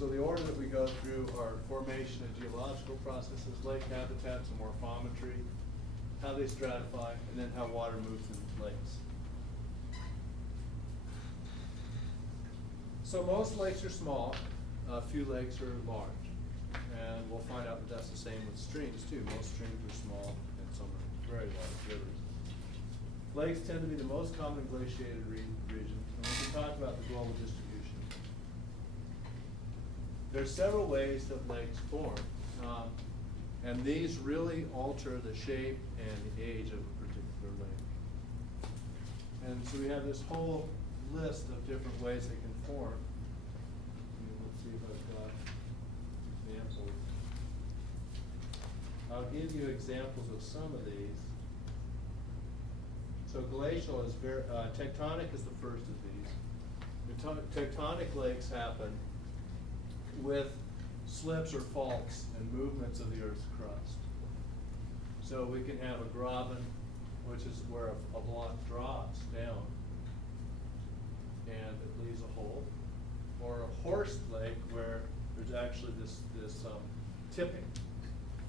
So the order that we go through are formation and geological processes, lake habitats and morphometry, how they stratify, and then how water moves in lakes. So most lakes are small, a few lakes are large. And we'll find out that that's the same with streams too. Most streams are small and some are very large rivers. Lakes tend to be the most common glaciated region, and we can talk about the global distribution. There's several ways that lakes form, and these really alter the shape and the age of a particular lake. And so we have this whole list of different ways they can form. Let's see if I've got examples. I'll give you examples of some of these. So glacial is very, tectonic is the first of these. Tectonic lakes happen with slips or faults and movements of the Earth's crust. So we can have a graben, which is where a block drops down and it leaves a hole, or a horst lake where there's actually this tipping,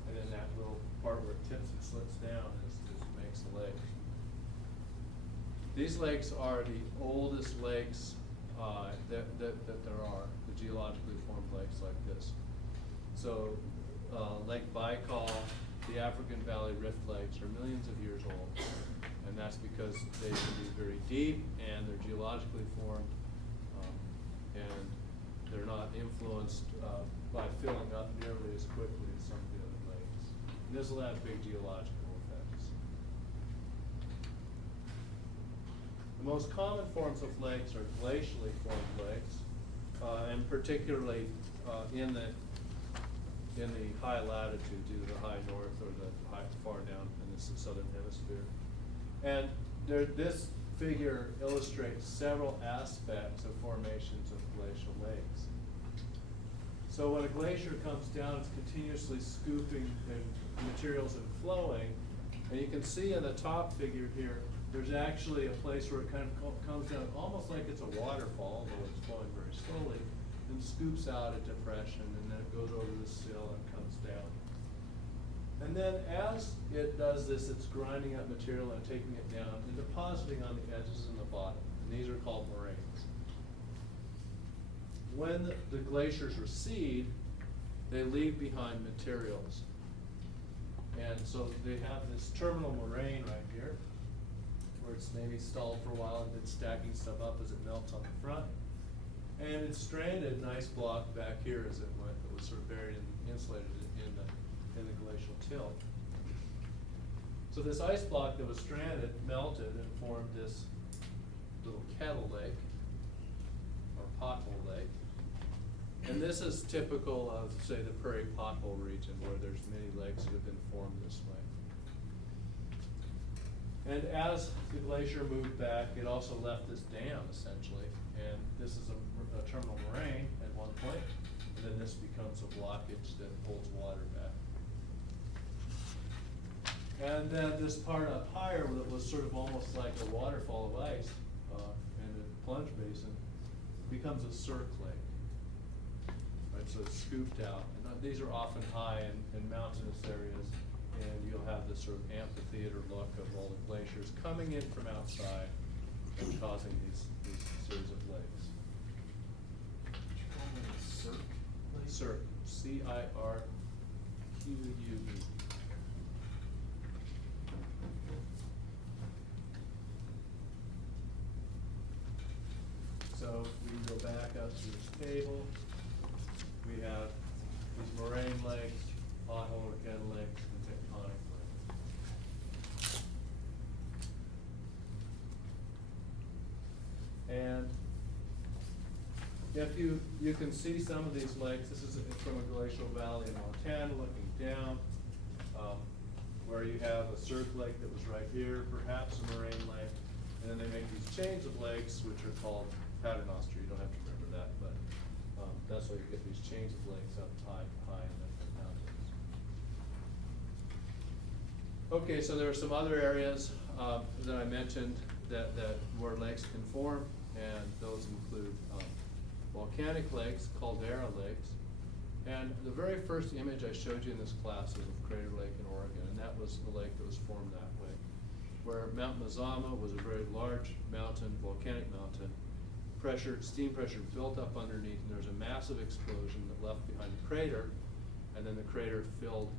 and then that little part where it tips and slits down makes the lake. These lakes are the oldest lakes that there are, the geologically formed lakes like this. So Lake Baikal, the African Valley Rift Lakes are millions of years old, and that's because they can be very deep and they're geologically formed, and they're not influenced by filling up nearly as quickly as some of the other lakes. And this will have big geological effects. The most common forms of lakes are glacially formed lakes, and particularly in the high latitude due to the high north or the high far down in the southern hemisphere. And this figure illustrates several aspects of formations of glacial lakes. So when a glacier comes down, it's continuously scooping materials and flowing. And you can see in the top figure here, there's actually a place where it kind of comes down almost like it's a waterfall, although it's flowing very slowly, and scoops out a depression, and then it goes over the sill and comes down. And then as it does this, it's grinding up material and taking it down and depositing on the edges and the bottom. And these are called moraines. When the glaciers recede, they leave behind materials. And so they have this terminal moraine right here, where it's maybe stalled for a while and it's stacking stuff up as it melts on the front. And it's stranded an ice block back here as it went, that was sort of buried and insulated in the glacial tilt. So this ice block that was stranded melted and formed this little kettle lake, or pothole lake. And this is typical of, say, the prairie pothole region, where there's many lakes that have been formed this way. And as the glacier moved back, it also left this dam, essentially. And this is a terminal moraine at one point, and then this becomes a blockage that holds water back. And then this part up higher that was sort of almost like a waterfall of ice and a plunge basin becomes a cirque lake. Right, so it's scooped out. And these are often high in mountainous areas, and you'll have this sort of amphitheater look of all the glaciers coming in from outside and causing these series of lakes. Did you call them a cirque lake? Cirque, C-I-R-Q-U-E. So we can go back up to this table. We have these moraine lakes, pothole or kettle lakes, and tectonic lakes. And if you can see some of these lakes, this is from a glacial valley in Montana looking down, where you have a cirque lake that was right here, perhaps a moraine lake, and then they make these chains of lakes, which are called paternoster. You don't have to remember that, but that's why you get these chains of lakes up high in the mountains. Okay, so there are some other areas that I mentioned that where lakes can form, and those include volcanic lakes, caldera lakes. And the very first image I showed you in this class was of Crater Lake in Oregon, and that was a lake that was formed that way, where Mount Mazama was a very large mountain, volcanic mountain. Steam pressure built up underneath, and there was a massive explosion that left behind a crater, and then the crater filled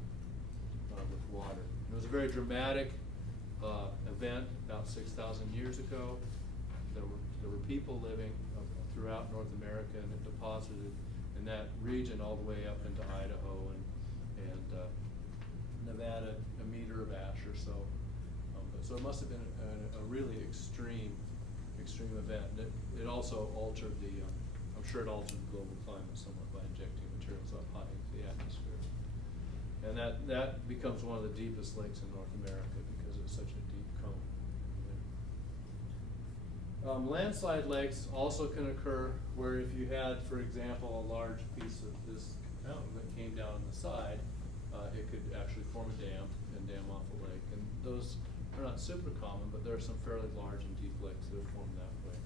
with water. It was a very dramatic event about 6,000 years ago. There were people living throughout North America, and it deposited in that region all the way up into Idaho and Nevada, a meter of ash or so. So it must have been a really extreme event. And it also altered I'm sure it altered the global climate somewhat by injecting materials up high into the atmosphere. And that becomes one of the deepest lakes in North America because it's such a deep cone. Landslide lakes also can occur where if you had, for example, a large piece of this mountain that came down the side, it could actually form a dam and dam off a lake. And those are not super common, but there are some fairly large and deep lakes that are formed that way.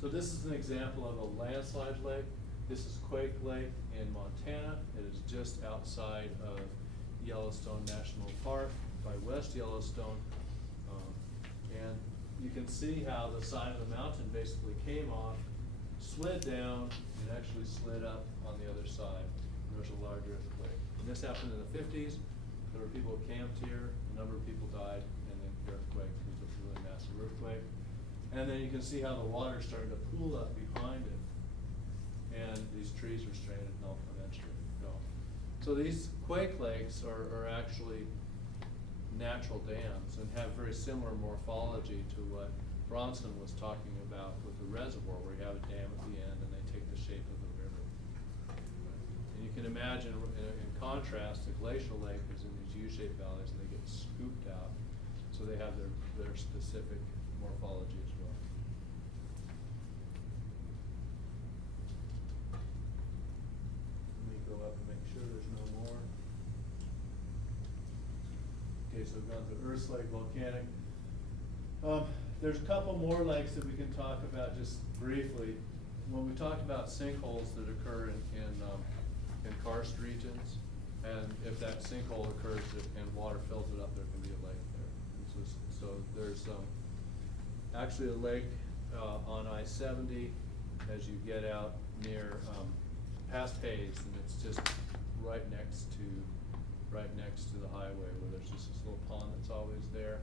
So this is an example of a landslide lake. This is Quake Lake in Montana. It is just outside of Yellowstone National Park by West Yellowstone. And you can see how the side of the mountain basically came off, slid down, and actually slid up on the other side. And there's a large earthquake. And this happened in the 50s. There were people who camped here. A number of people died in the earthquake. It was a really massive earthquake. And then you can see how the water started to pool up behind it. And these trees are stranded and they'll eventually go. So these quake lakes are actually natural dams and have very similar morphology to what Bronson was talking about with the reservoir, where you have a dam at the end and they take the shape of the river. And you can imagine, in contrast, a glacial lake is in these U-shaped valleys and they get scooped out. So they have their specific morphology as well. Let me go up and make sure there's no more. Okay, so we've gone through Earth's Lake, Volcanic. There's a couple more lakes that we can talk about just briefly. When we talked about sinkholes that occur in karst regions, and if that sinkhole occurs and water fills it up, there can be a lake there. And so there's actually a lake on I-70 as you get out near past Hayes, and it's just right next to the highway, where there's just this little pond that's always there,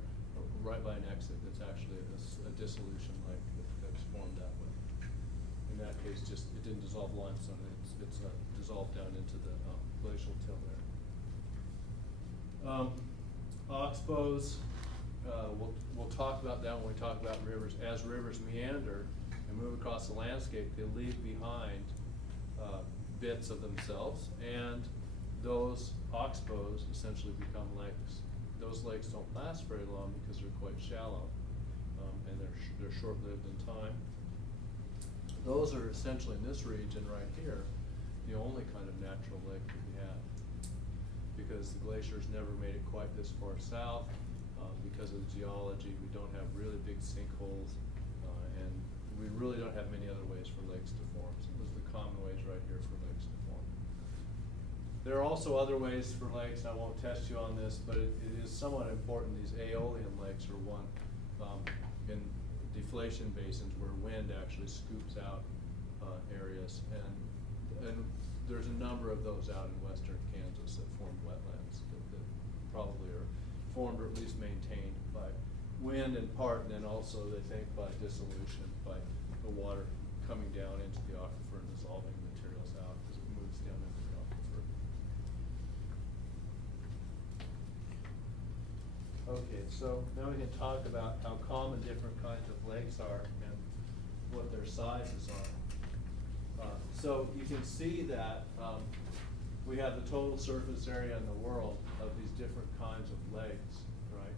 right by an exit. That's actually a dissolution lake that's formed that way. In that case, just it didn't dissolve limestone; it's dissolved down into the glacial till there. Oxbows. We'll talk about that when we talk about rivers. As rivers meander and move across the landscape, they leave behind bits of themselves, and those oxbows essentially become lakes. Those lakes don't last very long because they're quite shallow, and they're short-lived in time. Those are essentially, in this region right here, the only kind of natural lake that we have, because the glaciers never made it quite this far south. Because of the geology, we don't have really big sinkholes, and we really don't have many other ways for lakes to form. So those are the common ways right here for lakes to form. There are also other ways for lakes. I won't test you on this, but it is somewhat important. These aeolian lakes are one in deflation basins where wind actually scoops out areas, and there's a number of those out in western Kansas that form wetlands that probably are formed or at least maintained by wind in part, and then also they think by dissolution, by the water coming down into the aquifer and dissolving materials out as it moves down into the aquifer. Okay, so now we can talk about how common different kinds of lakes are and what their sizes are. So you can see that we have the total surface area in the world of these different kinds of lakes, right?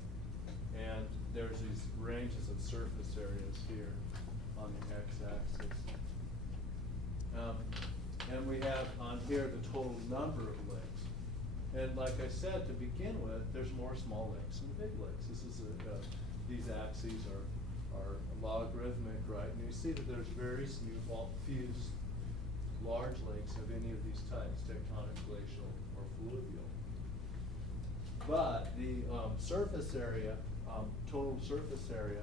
And there's these ranges of surface areas here on the x-axis. And we have on here the total number of lakes. And like I said, to begin with, there's more small lakes than big lakes. This is these axes are are logarithmic, right? And you see that there's very few large lakes of any of these types, tectonic, glacial, or fluvial. But the surface area, total surface area,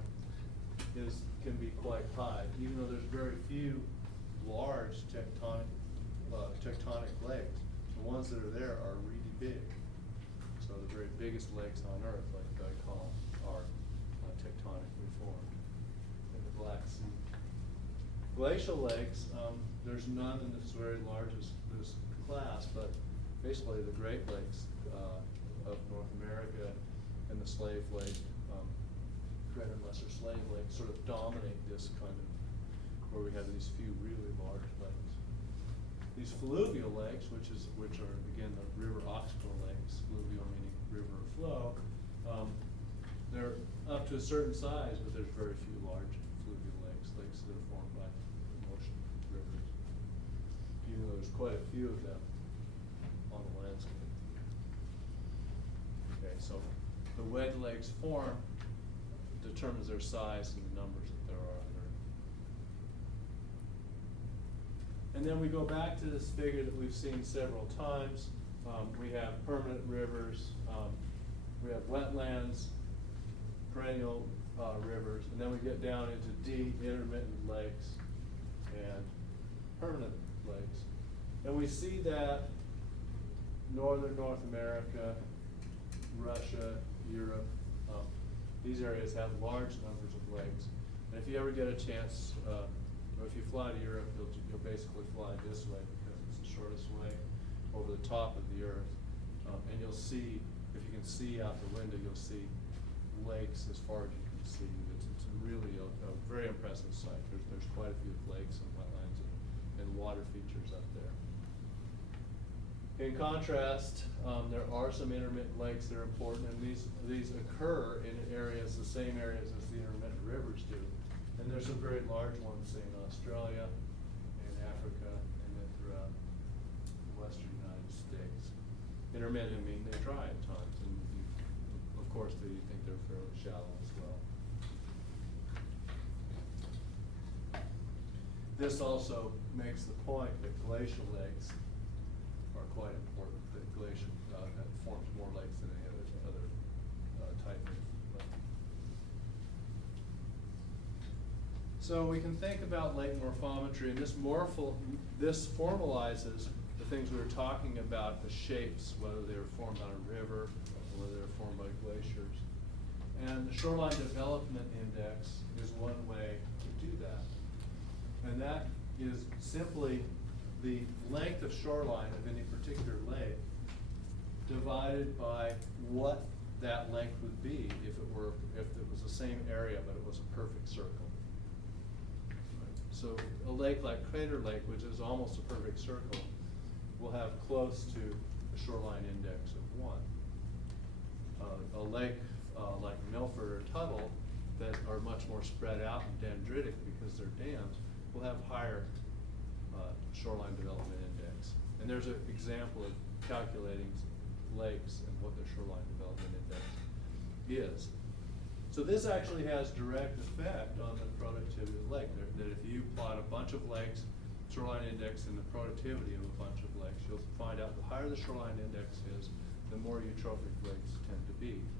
can be quite high, even though there's very few large tectonic lakes. The ones that are there are really big. So the very biggest lakes on Earth, like I call, are tectonically formed in the Black Sea. Glacial lakes, there's none in this very largest this class, but basically the Great Lakes of North America and the Slave Lake, Greater and Lesser Slave Lake, sort of dominate this kind of, where we have these few really large lakes. These fluvial lakes, which are again the river oxbow lakes, fluvial meaning river flow, they're up to a certain size, but there's very few large fluvial lakes that are formed by ocean rivers, even though there's quite a few of them on the landscape. Okay, so the way the lakes form determines their size and the numbers that there are on Earth. And then we go back to this figure that we've seen several times. We have permanent rivers, we have wetlands, perennial rivers, and then we get down into deep intermittent lakes and permanent lakes. And we see that northern North America, Russia, Europe, these areas have large numbers of lakes. And if you ever get a chance, or if you fly to Europe, you'll basically fly this way because it's the shortest way over the top of the Earth. And you'll see, if you can see out the window, you'll see lakes as far as you can see. It's really a very impressive sight. There's quite a few lakes and wetlands and water features up there. In contrast, there are some intermittent lakes that are important, and these occur in areas, the same areas as the intermittent rivers do. And there's some very large ones in Australia, in Africa, and then throughout the western United States. Intermittent, I mean, they're dry at times, and of course, you think they're fairly shallow as well. This also makes the point that glacial lakes are quite important. That glacial that forms more lakes than any other type of lake. So we can think about lake morphometry, and this formalizes the things we were talking about, the shapes, whether they were formed on a river or whether they were formed by glaciers. And the shoreline development index is one way to do that. And that is simply the length of shoreline of any particular lake divided by what that length would be if it was the same area but it was a perfect circle. Right. So a lake like Crater Lake, which is almost a perfect circle, will have close to a shoreline index of 1. A lake like Milford or Tuttle that are much more spread out and dendritic because they're dams will have higher shoreline development index. And there's an example of calculating lakes and what their shoreline development index is. So this actually has direct effect on the productivity of the lake. That if you plot a bunch of lakes, shoreline index, and the productivity of a bunch of lakes, you'll find out the higher the shoreline index is, the more eutrophic lakes tend to be.